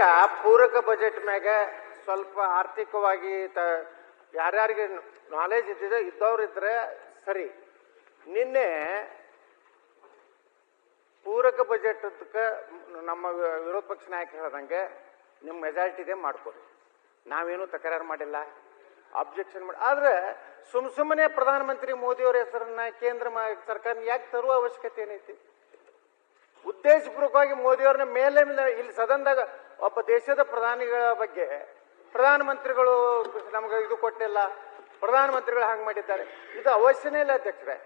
ಈಗ ಪೂರಕ ಬಜೆಟ್ ಮ್ಯಾಗ ಸ್ವಲ್ಪ ಆರ್ಥಿಕವಾಗಿ ತ, ಯಾರ್ಯಾರಿಗೆ ನಾಲೆಜ್ ಇದ್ದಿದೆ, ಇದ್ದವ್ರು ಇದ್ರೆ ಸರಿ. ನಿನ್ನೆ ಪೂರಕ ಬಜೆಟ್ ನಮ್ಮ ವಿರೋಧ ಪಕ್ಷ ನಾಯಕ ಹೇಳ್ದಂಗೆ ನಿಮ್ಮ ಮೆಜಾರಿಟಿ ಇದೆ ನಾವೇನು ತಕರಾರು ಮಾಡಿಲ್ಲ ಅಬ್ಜೆಕ್ಷನ್ ಮಾಡಿ, ಆದ್ರೆ ಸುಮ್ ಸುಮ್ಮನೆ ಪ್ರಧಾನಮಂತ್ರಿ ಮೋದಿಯವರ ಹೆಸರನ್ನ ಕೇಂದ್ರ ಸರ್ಕಾರ ಯಾಕೆ ತರುವ ಅವಶ್ಯಕತೆ ಏನೈತಿ? ಉದ್ದೇಶಪೂರ್ವಕವಾಗಿ ಮೋದಿಯವ್ರನ್ನ ಮೇಲೆ, ಇಲ್ಲಿ ಸದನದಾಗ ಒಬ್ಬ ದೇಶದ ಪ್ರಧಾನಿಗಳ ಬಗ್ಗೆ ಪ್ರಧಾನಮಂತ್ರಿಗಳು ನಮಗೆ ಇದು ಕೊಟ್ಟಿಲ್ಲ. ಪ್ರಧಾನಮಂತ್ರಿಗಳು ಹಂಗೆ ಮಾಡಿದ್ದಾರೆ. ಇದು ಅವಶ್ಯನೇ ಇಲ್ಲ ಅಧ್ಯಕ್ಷರೇ.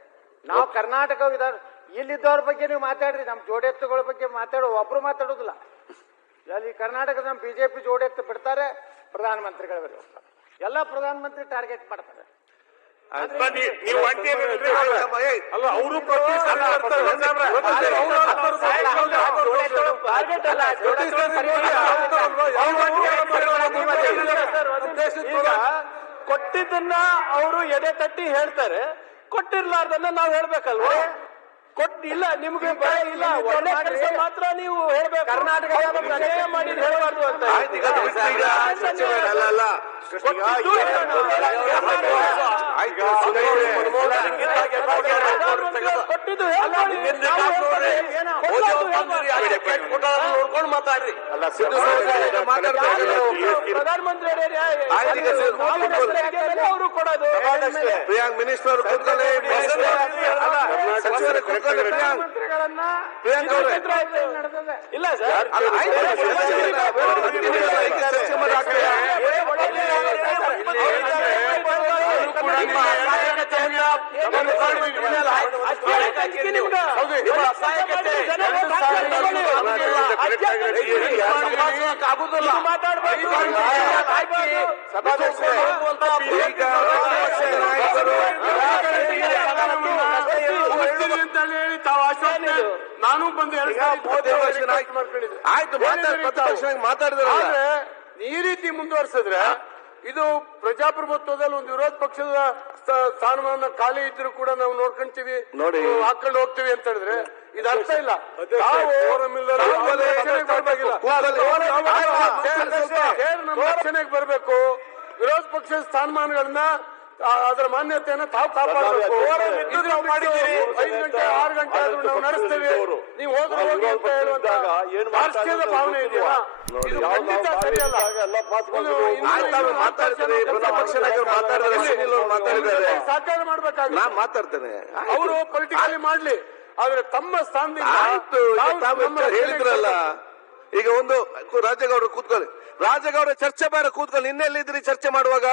ನಾವು ಕರ್ನಾಟಕ ವಿಧಾನ ಇಲ್ಲಿದ್ದವ್ರ ಬಗ್ಗೆ ನೀವು ಮಾತಾಡ್ರಿ ನಮ್ಮ ಜೋಡೆತ್ತುಗಳ ಬಗ್ಗೆ ಮಾತಾಡೋ ಒಬ್ರು ಮಾತಾಡೋದಿಲ್ಲ. ಅಲ್ಲಿ ಕರ್ನಾಟಕದ ನಮ್ಮ ಬಿಜೆಪಿ ಜೋಡೆತ್ತು ಬಿಡ್ತಾರೆ ಪ್ರಧಾನಮಂತ್ರಿಗಳ ಎಲ್ಲ ಪ್ರಧಾನಮಂತ್ರಿ ಟಾರ್ಗೆಟ್ ಮಾಡ್ತಾರೆ. ನೀವು ಅಲ್ಲ ಅವರು ಕೊಟ್ಟಿದ್ದನ್ನ ಅವರು ಎದೆ ತಟ್ಟಿ ಹೇಳ್ತಾರೆ. ಕೊಟ್ಟಿರ್ಲಾರ್ದನ್ನ ನಾವ್ ಹೇಳ್ಬೇಕಲ್ವಾ? ಕೊಟ್ಟಿಲ್ಲ ನಿಮ್ಗೆ ಭಯ ಇಲ್ಲ. ಒಳ್ಳೆ ಕೆಲಸ ಮಾತ್ರ ನೀವು ಹೇಳ್ಬೇಕು. ಕರ್ನಾಟಕ ಮಾಡಿ ಹೇಳಬಾರ್ದು ಹೇಳ್ಬಾರ್ದು ಅಂತ ನೋಡ್ಕೊಂಡು ಮಾತಾಡ್ರಿ. ಅಲ್ಲ ಸಿದ್ದು ಅವರು ಕೊಡೋದು? ಪ್ರಿಯಾಂಕ್ ಮಿನಿಸ್ಟರ್ ಅವರು ಕೂತ್ಕೊಳ್ಳಿ ಅಲ್ಲ, ಸಚಿವರೇ ಕೂತ್ಕೊಳ್ಳಿ ಪ್ರಿಯಾಂಕ್ ಪ್ರಿಯಾಂಕ್ ಅವರೇ. ಇಲ್ಲ ಸರ್ ಅಲ್ಲ ಆಯ್ತು ಈಗ ಚರ್ಚೆ ಮಾಡಿ ಆಗ್ತದೆ. ಸಭಾಧ್ಯಕ್ಷರೇ, ಈಗ ಪಕ್ಷದ ನಾಯಕರು ನಾನು ಬಂದು ಆಯ್ತು ಮಾತಾಡಿದ್ರೆ ಈ ರೀತಿ ಮುಂದುವರಿಸಿದ್ರೆ ಇದು ಪ್ರಜಾಪ್ರಭುತ್ವದಲ್ಲಿ ಒಂದು ವಿರೋಧ ಪಕ್ಷದ ಸ್ಥಾನಮಾನ ಖಾಲಿ ಇದ್ರು ಕೂಡ ನಾವು ನೋಡ್ಕೊಂತೀವಿ ನೋಡಿ. ಹಾಕೊಂಡು ಹೋಗ್ತೀವಿ ಅಂತ ಹೇಳಿದ್ರೆ ಇದು ಅರ್ಥ ಇಲ್ಲ. ರಕ್ಷಣೆಗೆ ಬರಬೇಕು ವಿರೋಧ ಪಕ್ಷದ ಸ್ಥಾನಮಾನಗಳನ್ನ ಅದರ ಮಾನ್ಯತೆಯನ್ನ ತಾವು ಕಾಪಾಡಬೇಕು. ಐದು ಗಂಟೆ ಆರು ಗಂಟೆ ಆದ್ರೂ ನಾವು ನಡೆಸ್ತೇವೆ. ನೀವು ಹೋದ್ರೆ ಹೋಗಿ ಅಂತ ರಾಷ್ಟ್ರೀಯದ ಭಾವನೆ ಇದೆಯಾ ಇದು ಖಂಡಿತ ಸರಿಯಲ್ಲ ನಾನ್ ಮಾತಾಡ್ತೇನೆ. ಅವರು ಪೊಲಿಟಿಕಲಿ ಮಾಡ್ಲಿ. ಆದ್ರೆ ತಮ್ಮ ಸ್ಥಾನದಿಂದ ಹೇಳಿದ್ರಲ್ಲ. ಈಗ ಒಂದು ರಾಜೇಗೌಡರು ಕೂತ್ಕೊಳ್ಳಿ. ರಾಜೇಗೌಡ ಚರ್ಚೆ ಬೇಡ ಕೂತ್ಕೊಳ್ಳಿ. ಇನ್ನೆಲ್ಲಿದ್ರಿ ಚರ್ಚೆ ಮಾಡುವಾಗ?